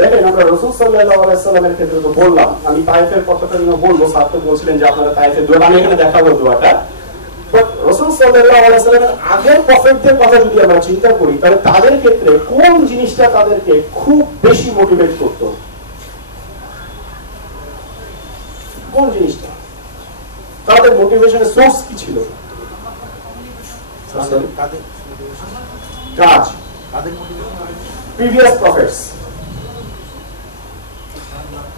দেখেন আমরা রাসূল সাল্লাল্লাহু আলাইহি ওয়াসাল্লামের ক্ষেত্রে তো বললাম, আমি তায়েফের কথাটা নিয়ে বলবো। স্যার তো বলছিলেন যে আপনারা তায়েফের দোয়া, আমি এখানে দেখাবো দোয়াটা। বাট রাসূল সাল্লাল্লাহু আলাইহি ওয়াসাল্লামের আগের প্রফেটদের কথা যদি আমরা চিন্তা করি, তাহলে তাদের ক্ষেত্রে কোন জিনিসটা তাদেরকে খুব বেশি মোটিভেট করতো? কোন জিনিসটা তাদের মোটিভেশনের সোর্স কি ছিল? কাজ, প্রিভিয়াস প্রফেটস।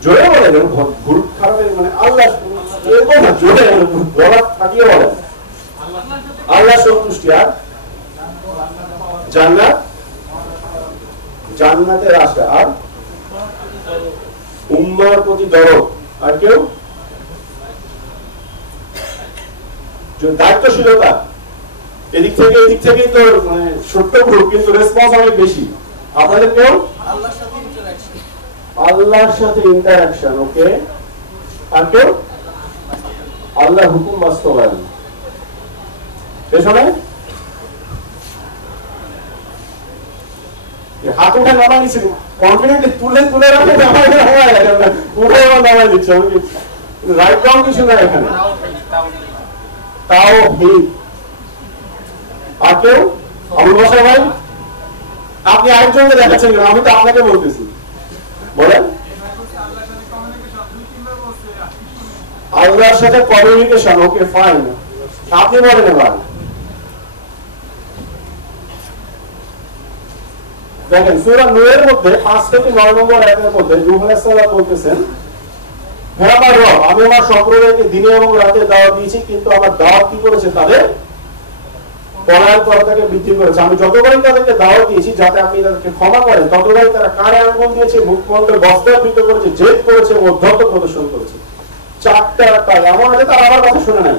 জোরে বলেন, ভুল খারাপের মানে আল্লাহ এরকম না, জোরে গলা ফাটিয়ে বলেন আল্লাহ সন্তুষ্টি আর জান্নাত, জান্নাতের আশা আর উম্মার প্রতি দরদ। আর কেউ দায়িত্বশীলতা। এদিক থেকেই তো মানে ছোট্ট গ্রুপ, কিন্তু রেসপন্স অনেক বেশি। আপনাদের কেউ আল্লাহর সাথে ইন্টারাকশন, ওকে। আর কেউ আল্লাহর হুকুম বাস্তবায়ন। পেছনে হাত উঠে নামাই নিচ্ছে, কনফিডেন্টলি তুলে রাখে, নামাই দিচ্ছে। রাইট ডাউন কিছু না এখানে। তাও আর কেউ আবুল বাসা ভাই, আপনি আরেকজনকে দেখাচ্ছেন কেন? আমি তো আপনাকে বলতেছি, বলেন। আল্লাহর সাথে কমিউনিকেশন, ওকে ফাইন। আপনি বলেন এবার। দেখেন সূরা নূহের মধ্যে 5 থেকে 9 নম্বর আয়াতের মধ্যে নূহ আলাইহিস সালাম বলতেছেন, হে আমার রব, আমি আমার সম্প্রদায়কে দিনে এবং রাতে দাওয়াত দিয়েছি, কিন্তু আমার দাওয়াত কি করেছে? তাদের পরায়ণতাকে বৃদ্ধি করেছে। আমি যতবারই তাদেরকে দাওয়াত দিয়েছি যাতে আপনি তাদেরকে ক্ষমা করেন, ততবারই তারা কানে আঙ্গুল দিয়েছে, মুখমণ্ডল বস্ত্রাবৃত করেছে, জেদ করেছে, অধ্যত্ত প্রদর্শন করেছে। 4টা কাজ এমন আছে তারা আমার কথা শুনে নাই।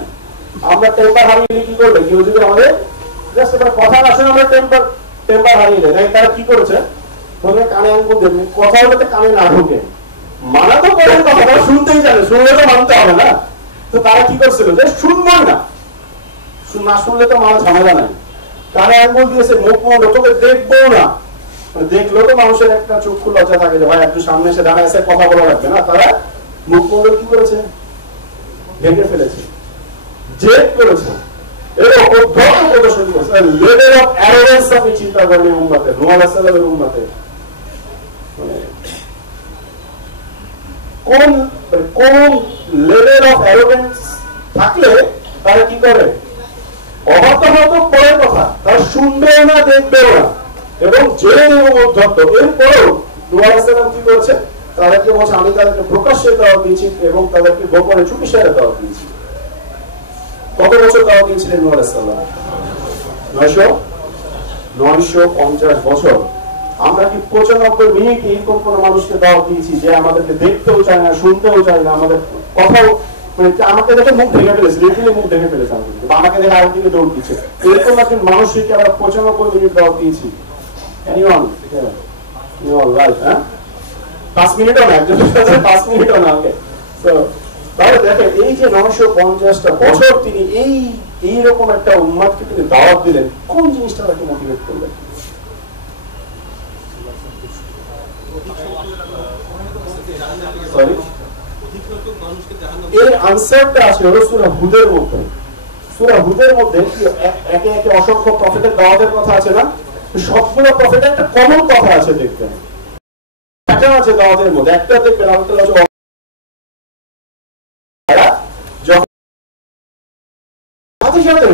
আমরা টেম্পার হারিয়ে কি করলে, কেউ যদি আমাদের কথা না শুনে আমরা টেম্পার হারিয়ে দেয়, তাই তারা কি করেছে? প্রথমে কানে আঙ্গুল দেন, কথা বলতে কানে না ঢুকে। মানা তো করেন কথা, তারা শুনতেই জানে, শুনলে তো মানতে হবে না। তো তারা কি করছিল? যে শুনবো না, না শুনলে তো মানা ঝামেলা নাই। কানে আঙ্গুল দিয়েছে, মুখমণ্ডল, তোকে দেখবো না। দেখলো তো মানুষের একটা চক্ষু লজ্জা থাকে যে ভাই একটু সামনে এসে দাঁড়ায় এসে কথা বলা লাগবে না। তারা মুখমণ্ডল কি করেছে? ভেঙে ফেলেছে, জেদ করেছে, প্রদর্শন করেছে। লেভেল অফ অ্যারোগেন্স আপনি চিন্তা করেন উম্মতে, নূহ আলাইহিস সালামের উম্মতে কোন লেভেল অফ অ্যারোগেন্স থাকলে তারা কি করে? অবাধ্য পরের কথা, তারা শুনবেও না, দেখবেও না, এবং জেদ এবং অধ্যত্ত। এরপরেও নূহ আলাইহিস সালাম কি করেছে? তাদেরকে বলছে আমি তাদেরকে প্রকাশ্যে দাওয়াত দিয়েছি এবং তাদেরকে গোপনে চুপিসারে দাওয়াত দিয়েছি। কত বছর দাওয়াত দিয়েছিলেন নূহ আলাইহিস সালাম? 950 বছর। আমরা কি 95 মিনিট এরকম কোন মানুষকে দাওয়াত দিয়েছি যে আমাদেরকে দেখতেও চায় না, শুনতেও চায় না, আমাদের কথাও মানে আমাকে দেখে মুখ ঢেকে ফেলেছে, লিটারালি মুখ ঢেকে ফেলেছে আমাদেরকে, বা আমাকে দেখে আরেকদিকে দৌড় দিচ্ছে। এরকম একজন মানুষকে আমরা 95 মিনিট দাওয়াত দিয়েছি। Anyone right? হ্যাঁ, 5 মিনিটও না, একজনের কাছে 5 মিনিটও না। ওকে, সো তাহলে দেখেন এই যে 950টা বছর তিনি এইরকম একটা উম্মাদকে তিনি দাওয়াত দিলেন, কোন জিনিসটা তাকে মোটিভেট করলেন? এর আনসারটা আছে হলো সূরা হুদের মধ্যে। সূরা হুদের মধ্যে একে একে অসংখ্য প্রফেটের দাওয়াতের কথা আছে না? সবগুলো প্রফেটের একটা কমন কথা আছে, দেখবেন প্যাটার্ন আছে দাওয়াতের মধ্যে। একটা দেখবেন যখন সাথে সাথে